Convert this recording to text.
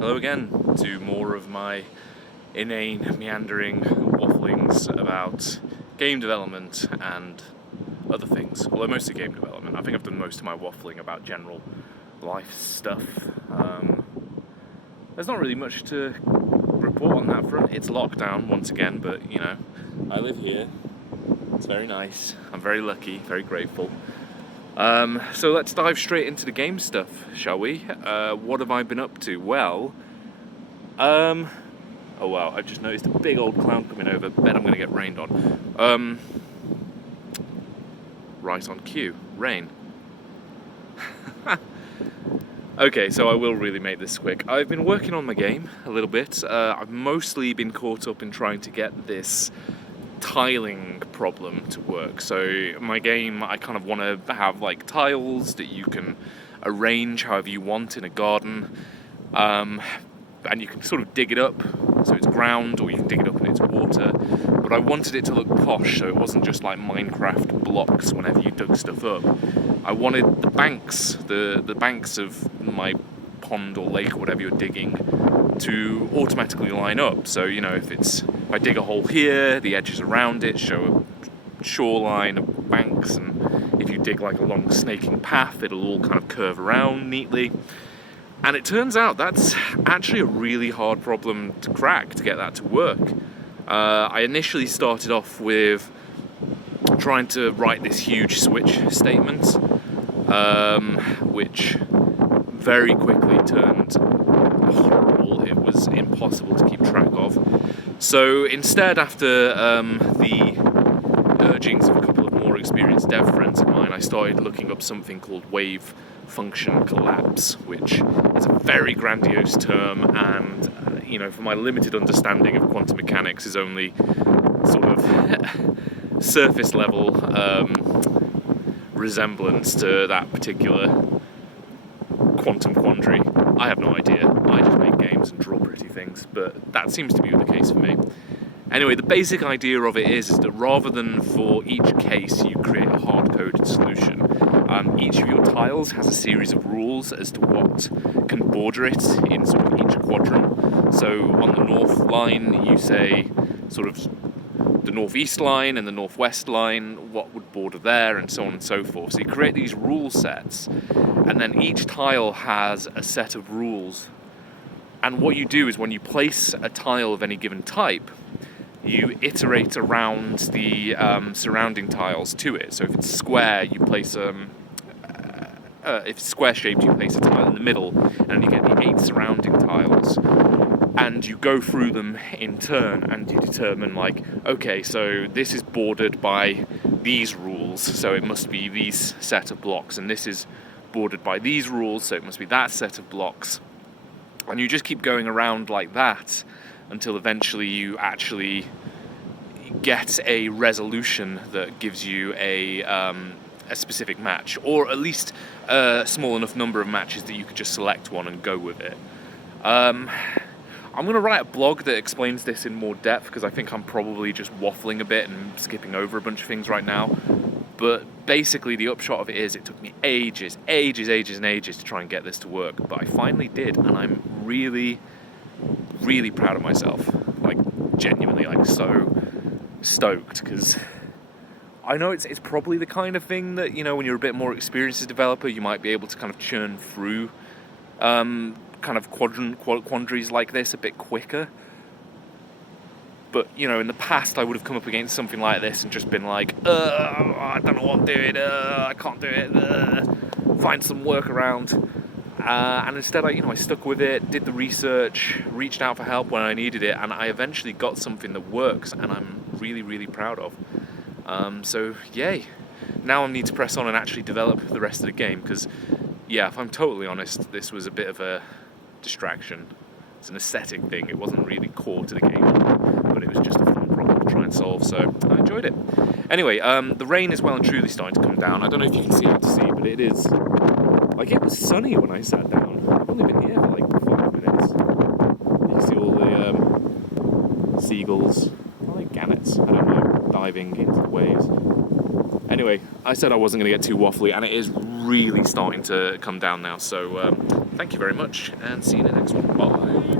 Hello again to more of my inane, meandering wafflings about game development and other things. Although mostly game development. I think I've done most of my waffling about general life stuff. There's not really much to report on that front. It's lockdown once again, but you know, I live here. It's very nice. I'm very lucky, very grateful. So let's dive straight into the game stuff, shall we? What have I been up to? Well, oh wow, I've just noticed a big old cloud coming over. Bet I'm going to get rained on. Right on cue. Rain. Okay, so I will really make this quick. I've been working on my game a little bit. I've mostly been caught up in trying to get this tiling problem to work. So my game, I kind of want to have like tiles that you can arrange however you want in a garden, and you can sort of dig it up so it's ground, or you can dig it up and it's water. But I wanted it to look posh, so it wasn't just like Minecraft blocks whenever you dug stuff up. I wanted the banks, the banks of my pond or lake or whatever you're digging to automatically line up. So, you know, if I dig a hole here, the edges around it show a shoreline of banks, and if you dig like a long snaking path, it'll all kind of curve around neatly. And it turns out that's actually a really hard problem to crack, to get that to work. I initially started off with trying to write this huge switch statement, which very quickly turned horrible. It was impossible to keep track of. So instead, after the urgings of a couple of more experienced dev friends of mine, I started looking up something called wave function collapse, which is a very grandiose term, and you know, for my limited understanding of quantum mechanics, is only sort of surface level resemblance to that particular quantum quandary. I have no idea. I just make games and draw pretty things, but that seems to be the case for me. Anyway, the basic idea of it is that rather than for each case you create a hard-coded solution, each of your tiles has a series of rules as to what can border it in sort of each quadrant. So on the north line, you say sort of the northeast line and the northwest line, what would border there, and so on and so forth. So you create these rule sets, and then each tile has a set of rules. And what you do is when you place a tile of any given type, you iterate around the surrounding tiles to it. So if it's square, you place if it's square-shaped, you place a tile in the middle, and then you get the 8 surrounding tiles. And you go through them in turn, and you determine, like, okay, so this is bordered by these rules, so it must be these set of blocks, and this is bordered by these rules, so it must be that set of blocks. And you just keep going around like that until eventually you actually get a resolution that gives you a specific match, or at least a small enough number of matches that you could just select one and go with it. I'm going to write a blog that explains this in more depth, because I think I'm probably just waffling a bit and skipping over a bunch of things right now. But basically the upshot of it is, it took me ages to try and get this to work, but I finally did, and I'm really, really proud of myself. Like, genuinely, like, so stoked, because I know it's probably the kind of thing that, you know, when you're a bit more experienced as a developer, you might be able to kind of churn through kind of quandaries like this a bit quicker. But, you know, in the past I would have come up against something like this and just been like, I don't know what I'm doing, I can't do it, find some workaround. And instead I stuck with it, did the research, reached out for help when I needed it, and I eventually got something that works, and I'm really, really proud of. So, yay. Now I need to press on and actually develop the rest of the game, because, yeah, if I'm totally honest, this was a bit of a distraction. It's an aesthetic thing. It wasn't really core to the game, but it was just a fun problem to try and solve, so I enjoyed it. Anyway, the rain is well and truly starting to come down. I don't know if you can see out to sea, but it is, like, it was sunny when I sat down. I've only been here for like 5 minutes. You can see all the seagulls, like gannets, I don't know, diving into the waves. Anyway, I said I wasn't going to get too waffly, and it is really starting to come down now, so thank you very much, and see you in the next one. Bye.